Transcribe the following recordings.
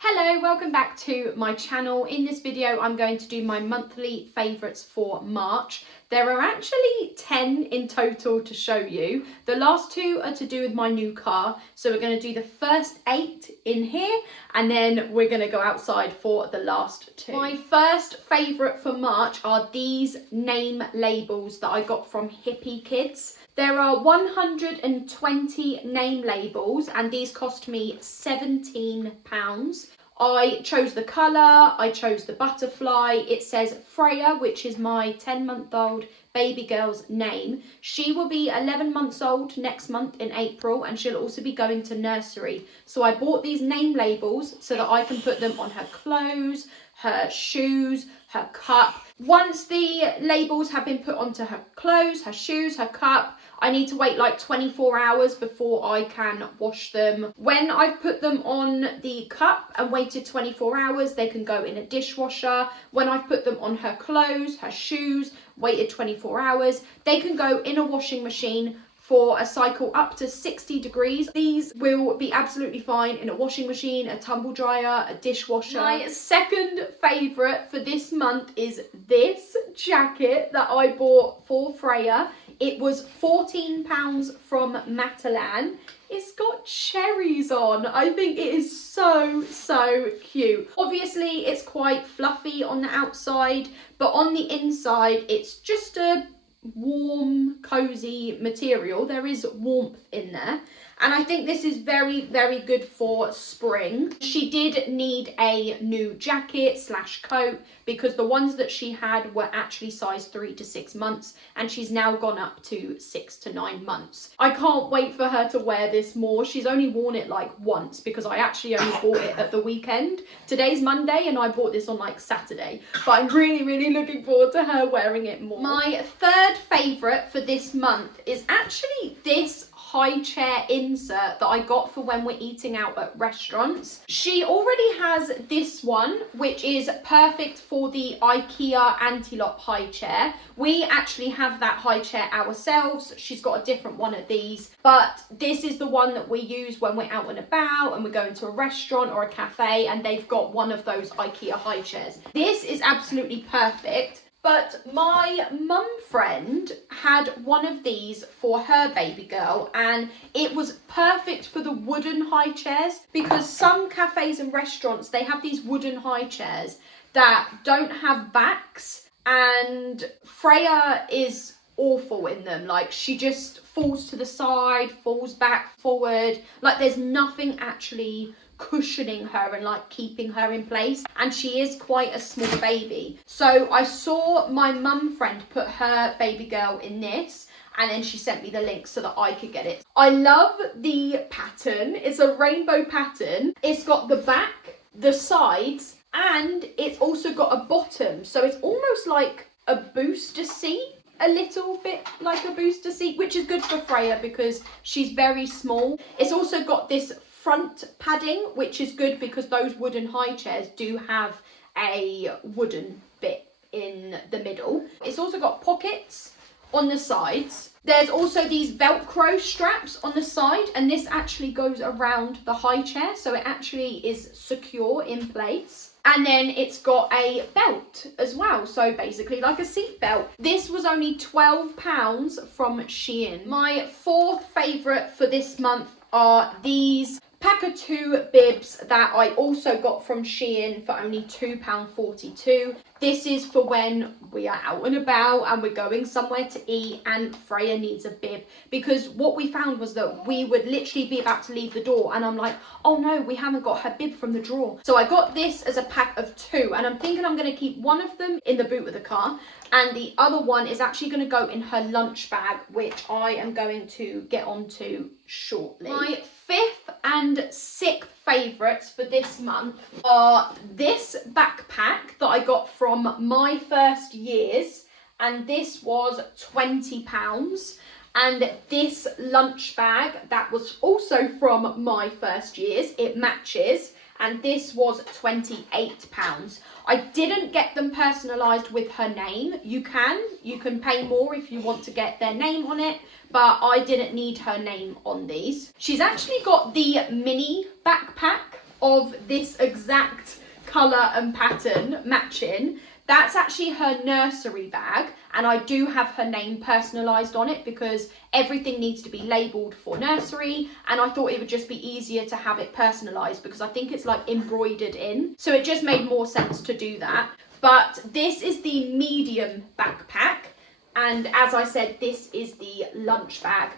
Hello, welcome back to my channel. In this video, I'm going to do my monthly favourites for March. There are actually 10 in total to show you. The last two are to do with my new car. So we're going to do the first 8 in here and then we're going to go outside for the last 2. My first favourite for March are these name labels that I got from Hippie Kids. There are 120 name labels and these cost me £17. I chose the colour, I chose the butterfly. It says Freya, which is my 10-month-old baby girl's name. She will be 11 months old next month in April and she'll also be going to nursery. So I bought these name labels so that I can put them on her clothes, her shoes, her cup. Once the labels have been put onto her clothes, her shoes, her cup, I need to wait like 24 hours before I can wash them. When I've put them on the cup and waited 24 hours, they can go in a dishwasher. When I've put them on her clothes, her shoes, waited 24 hours, they can go in a washing machine for a cycle up to 60 degrees. These will be absolutely fine in a washing machine, a tumble dryer, a dishwasher. My second favourite for this month is this jacket that I bought for Freya. It was £14 from Matalan. It's got cherries on. I think it is so cute. Obviously, it's quite fluffy on the outside, but on the inside, it's just a warm, cozy material. There is warmth in there. And I think this is very good for spring. She did need a new jacket / coat because the ones that she had were actually size 3 to 6 months and she's now gone up to 6 to 9 months. I can't wait for her to wear this more. She's only worn it like once because I actually only bought it at the weekend. Today's Monday and I bought this on like Saturday, but I'm really looking forward to her wearing it more. My third favourite for this month is actually this Highchair insert that I got for when we're eating out at restaurants. She already has this one, which is perfect for the IKEA anti-lock high chair. We actually have that high chair ourselves. She's got a different one of these, but this is the one that we use when we're out and about and we're going to a restaurant or a cafe and they've got one of those IKEA high chairs. This is absolutely perfect. But my mum friend had one of these for her baby girl and it was perfect for the wooden high chairs because some cafes and restaurants, they have these wooden high chairs that don't have backs and Freya is awful in them. Like she just falls to the side, falls back, forward. Like there's nothing actually cushioning her and like keeping her in place, and she is quite a small baby. So I saw my mum friend put her baby girl in this and then she sent me the link so that I could get it. I love the pattern. It's a rainbow pattern. It's got the back, the sides, and it's also got a bottom, so it's almost like a booster seat. A little bit like a booster seat, which is good for Freya because she's very small. It's also got this front padding, which is good because those wooden high chairs do have a wooden bit in the middle. It's also got pockets on the sides. There's also these Velcro straps on the side, and this actually goes around the high chair, so it actually is secure in place. And then it's got a belt as well, so basically like a seat belt. This was only £12 from Shein. My fourth favourite for this month are these pack of 2 bibs that I also got from Shein for only £2.42. This is for when we are out and about and we're going somewhere to eat and Freya needs a bib, because what we found was that we would literally be about to leave the door and I'm like, oh no, we haven't got her bib from the drawer. So I got this as a pack of 2 and I'm thinking I'm going to keep one of them in the boot of the car and the other one is actually going to go in her lunch bag, which I am going to get onto shortly. My fifth and sixth favourites for this month are this backpack that I got from My First Years, and this was £20, and this lunch bag that was also from My First Years, it matches, and this was £28. I didn't get them personalised with her name. You can pay more if you want to get their name on it, but I didn't need her name on these. She's actually got the mini backpack of this exact colour and pattern matching. That's actually her nursery bag, and I do have her name personalised on it because everything needs to be labelled for nursery, and I thought it would just be easier to have it personalised because I think it's like embroidered in. So it just made more sense to do that. But this is the medium backpack, and as I said, this is the lunch bag.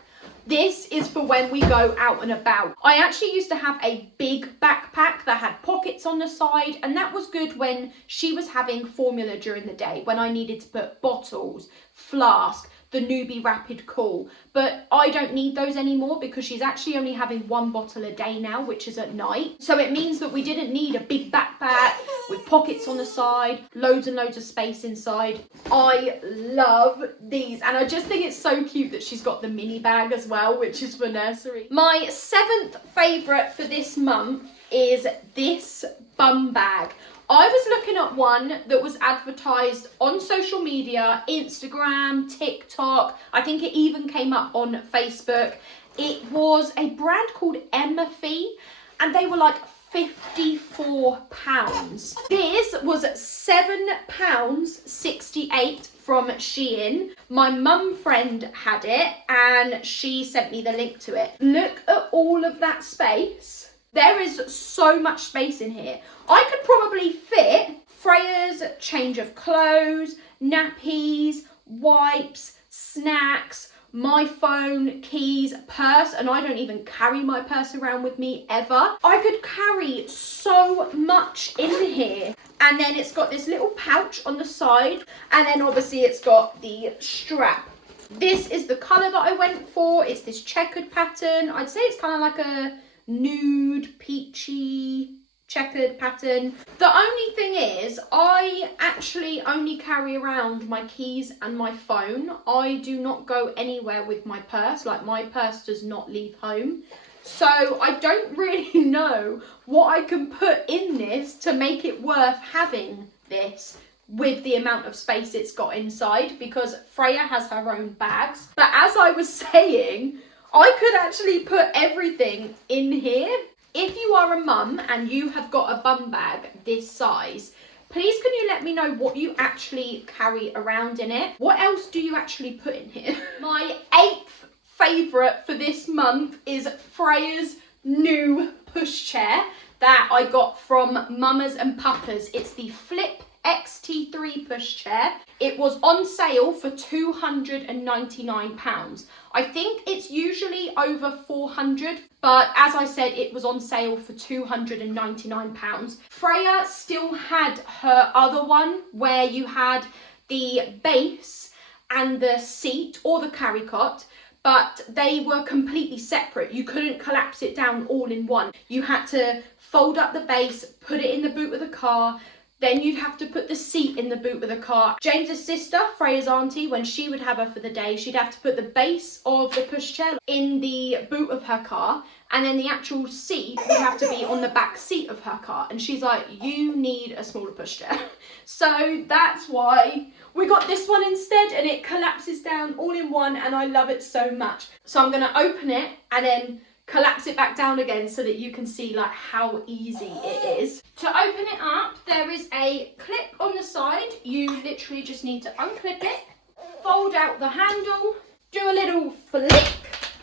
This is for when we go out and about. I actually used to have a big backpack that had pockets on the side, and that was good when she was having formula during the day, when I needed to put bottles, flask, the Newbie Rapid Cool. But I don't need those anymore because she's actually only having 1 bottle a day now, which is at night. So it means that we didn't need a big backpack with pockets on the side, loads and loads of space inside. I love these, and I just think it's so cute that she's got the mini bag as well, which is for nursery. My 7th favourite for this month is this Bumbag. I was looking at one that was advertised on social media, Instagram, TikTok. I think it even came up on Facebook. It was a brand called Emma-Fee, and they were like £54. This was £7.68 from Shein. My mum friend had it and she sent me the link to it. Look at all of that space. There is so much space in here. I could probably fit Freya's change of clothes, nappies, wipes, snacks, my phone, keys, purse, and I don't even carry my purse around with me ever. I could carry so much in here. And then it's got this little pouch on the side, and then obviously it's got the strap. This is the colour that I went for. It's this checkered pattern. I'd say it's kind of like a nude, peachy, checkered pattern. The only thing is, I actually only carry around my keys and my phone. I do not go anywhere with my purse. Like, my purse does not leave home. So I don't really know what I can put in this to make it worth having this with the amount of space it's got inside, because Freya has her own bags. But as I was saying, I could actually put everything in here. If you are a mum and you have got a bum bag this size, please can you let me know what you actually carry around in it? What else do you actually put in here? My 8th favourite for this month is Freya's new pushchair that I got from Mamas and Papas. It's the Flip XT3 pushchair. It was on sale for £299. I think it's usually over £400, but as I said, it was on sale for £299. Freya still had her other one where you had the base and the seat or the carry cot, but they were completely separate. You couldn't collapse it down all in one. You had to fold up the base, put it in the boot of the car, then you'd have to put the seat in the boot of the car. James's sister, Freya's auntie, when she would have her for the day, she'd have to put the base of the pushchair in the boot of her car, and then the actual seat would have to be on the back seat of her car. And she's like, you need a smaller pushchair. So that's why we got this one instead, and it collapses down all in one, and I love it so much. So I'm gonna open it and then collapse it back down again so that you can see like how easy it is. To open it up, there is a clip on the side. You literally just need to unclip it, fold out the handle, do a little flick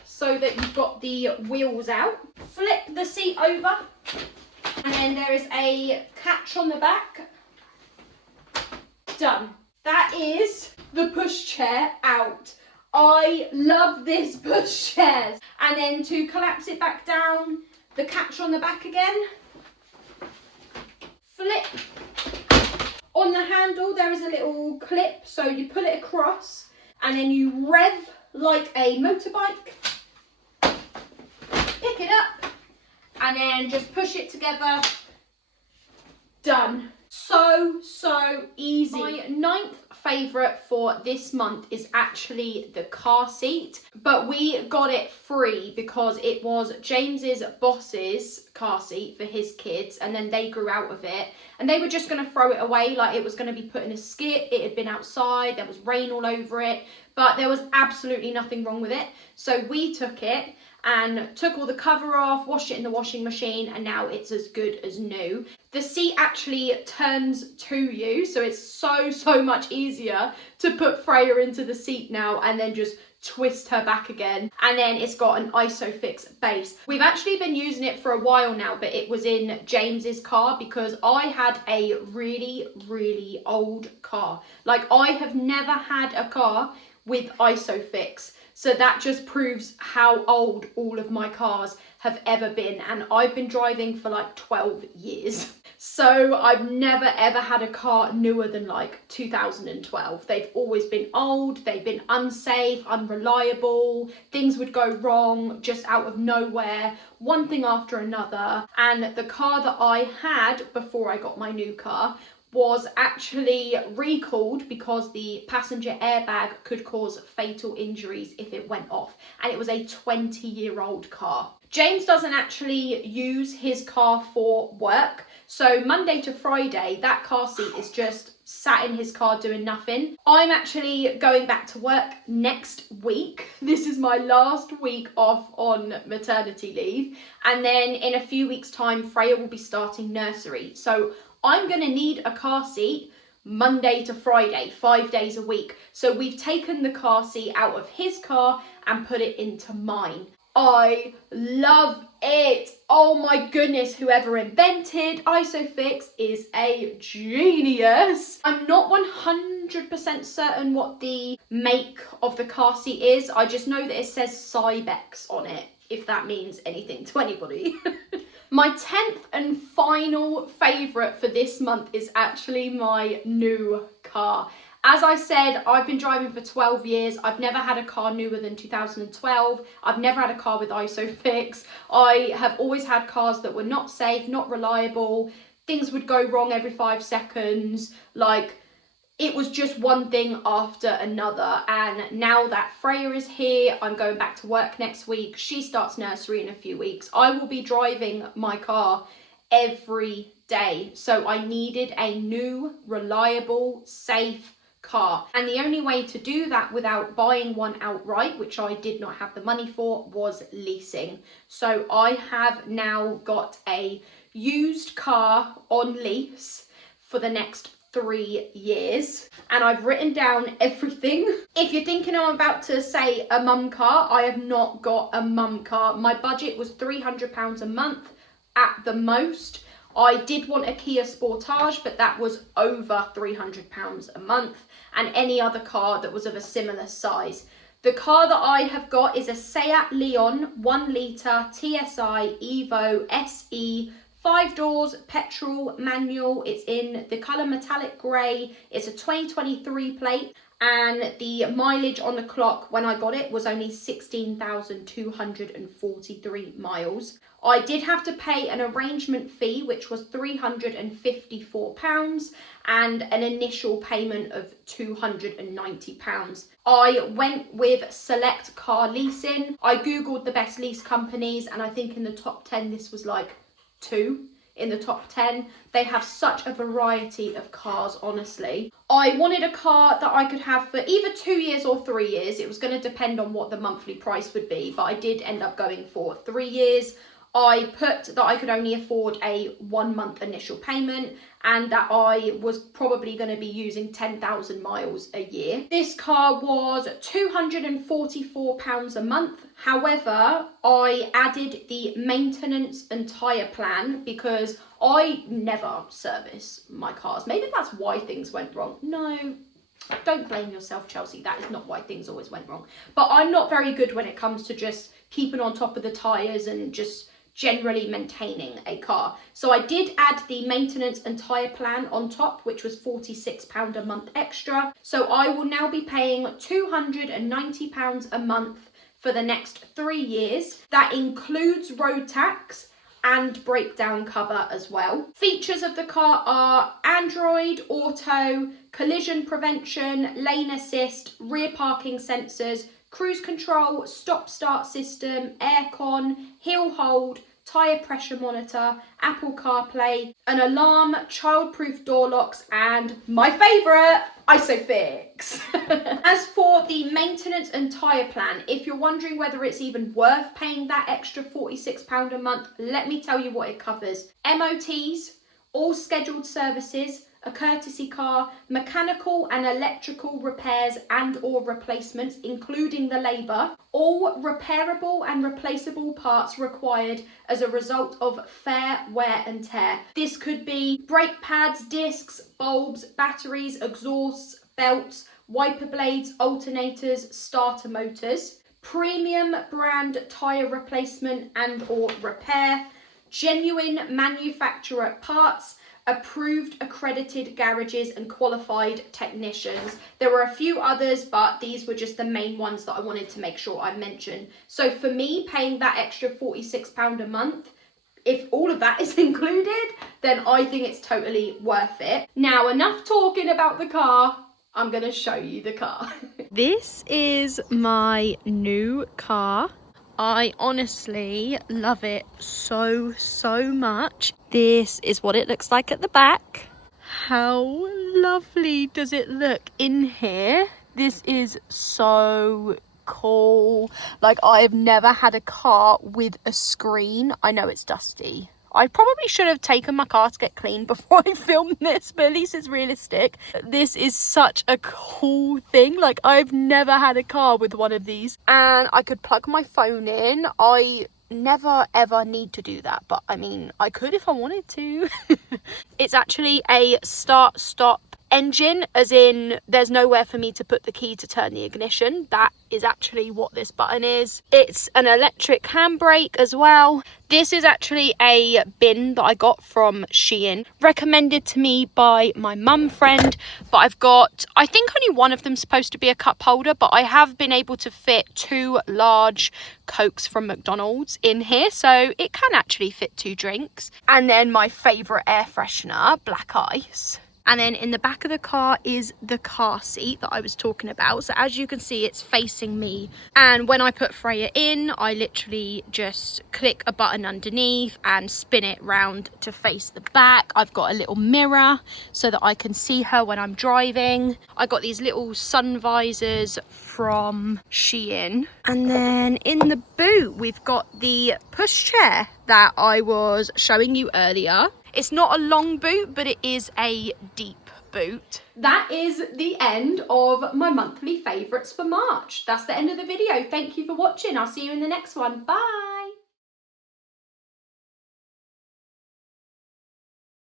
so that you've got the wheels out, flip the seat over, and then there is a catch on the back. Done. That is the pushchair out. I love this pushchair. And then to collapse it back down, the catch on the back again, flip. On the handle there is a little clip, so you pull it across and then you rev like a motorbike, pick it up and then just push it together. Done. So easy. My 9th favourite for this month is actually the car seat, but we got it free because it was James's boss's car seat for his kids, and then they grew out of it and they were just going to throw it away, like it was going to be put in a skip. It had been outside, there was rain all over it, but there was absolutely nothing wrong with it. So we took it and took all the cover off, washed it in the washing machine, and now it's as good as new. The seat actually turns to you, so it's so much easier to put Freya into the seat now and then just twist her back again. And then it's got an ISOFIX base. We've actually been using it for a while now, but it was in James's car because I had a really old car. Like, I have never had a car with ISOFIX. So that just proves how old all of my cars have ever been. And I've been driving for like 12 years. So I've never ever had a car newer than like 2012. They've always been old, they've been unsafe, unreliable, things would go wrong just out of nowhere, one thing after another. And the car that I had before I got my new car was actually recalled because the passenger airbag could cause fatal injuries if it went off, and it was a 20-year-old car. James doesn't actually use his car for work, so Monday to Friday that car seat is just sat in his car doing nothing. I'm actually going back to work next week. This is my last week off on maternity leave, and then in a few weeks time Freya will be starting nursery, so I'm going to need a car seat Monday to Friday, 5 days a week. So we've taken the car seat out of his car and put it into mine. I love it. Oh my goodness, whoever invented ISOFIX is a genius. I'm not 100% certain what the make of the car seat is. I just know that it says Cybex on it, if that means anything to anybody. My 10th and final favourite for this month is actually my new car. As I said, I've been driving for 12 years. I've never had a car newer than 2012. I've never had a car with ISOFIX. I have always had cars that were not safe, not reliable. Things would go wrong every 5 seconds. Like, it was just one thing after another. And now that Freya is here, I'm going back to work next week. She starts nursery in a few weeks. I will be driving my car every day. So I needed a new, reliable, safe car. And the only way to do that without buying one outright, which I did not have the money for, was leasing. So I have now got a used car on lease for the next 3 years, and I've written down everything. If you're thinking I'm about to say a mum car, I have not got a mum car. My budget was £300 a month at the most. I did want a Kia Sportage, but that was over £300 a month, and any other car that was of a similar size. The car that I have got is a Seat Leon 1 litre TSI Evo SE, 5 doors, petrol, manual. It's in the colour metallic grey. It's a 2023 plate, and the mileage on the clock when I got it was only 16,243 miles. I did have to pay an arrangement fee, which was £354, and an initial payment of £290. I went with Select Car Leasing. I googled the best lease companies, and I think in the top 10 this was like 2 in the top 10. They have such a variety of cars, honestly. I wanted a car that I could have for either 2 years or 3 years. It was going to depend on what the monthly price would be, but I did end up going for 3 years. I put that I could only afford a 1 month initial payment, and that I was probably going to be using 10,000 miles a year. This car was £244 a month. However, I added the maintenance and tyre plan because I never service my cars. Maybe that's why things went wrong. No, don't blame yourself, Chelsea. That is not why things always went wrong. But I'm not very good when it comes to just keeping on top of the tyres and just generally maintaining a car. So I did add the maintenance and tyre plan on top, which was £46 a month extra. So I will now be paying £290 a month for the next 3 years. That includes road tax and breakdown cover as well. Features of the car are Android Auto, collision prevention, lane assist, rear parking sensors, cruise control, stop start system, aircon, hill hold, tyre pressure monitor, Apple CarPlay, an alarm, childproof door locks, and my favourite, ISOFIX. As for the maintenance and tyre plan, if you're wondering whether it's even worth paying that extra £46 a month, let me tell you what it covers. MOTs, all scheduled services, a courtesy car, mechanical and electrical repairs and or replacements, including the labour, all repairable and replaceable parts required as a result of fair wear and tear. This could be brake pads, discs, bulbs, batteries, exhausts, belts, wiper blades, alternators, starter motors, premium brand tyre replacement and or repair, genuine manufacturer parts, approved accredited garages and qualified technicians. There were a few others, but these were just the main ones that I wanted to make sure I mentioned. So for me, paying that extra £46 a month, if all of that is included, then I think it's totally worth it. Now, enough talking about the car. I'm gonna show you the car. This is my new car. I honestly love it so much. This is what it looks like at the back. How lovely does it look in here? This is so cool. Like, I've never had a car with a screen. I know it's dusty. I probably should have taken my car to get cleaned before I filmed this, but at least it's realistic. This is such a cool thing. Like, I've never had a car with one of these, and I could plug my phone in. I never ever need to do that, but I mean, I could if I wanted to. It's actually a start stop engine, as in there's nowhere for me to put the key to turn the ignition. That is actually what this button is. It's an electric handbrake as well. This is actually a bin that I got from Shein, recommended to me by my mum friend, but I've got, I think only one of them's supposed to be a cup holder, but I have been able to fit 2 large Cokes from McDonald's in here, so it can actually fit 2 drinks. And then my favourite air freshener, Black Ice. And then in the back of the car is the car seat that I was talking about. So as you can see, it's facing me. And when I put Freya in, I literally just click a button underneath and spin it round to face the back. I've got a little mirror so that I can see her when I'm driving. I got these little sun visors from Shein. And then in the boot, we've got the Pushchair that I was showing you earlier. It's not a long boot, but it is a deep boot. That is the end of my monthly favourites for March. That's the end of the video. Thank you for watching. I'll see you in the next one. Bye.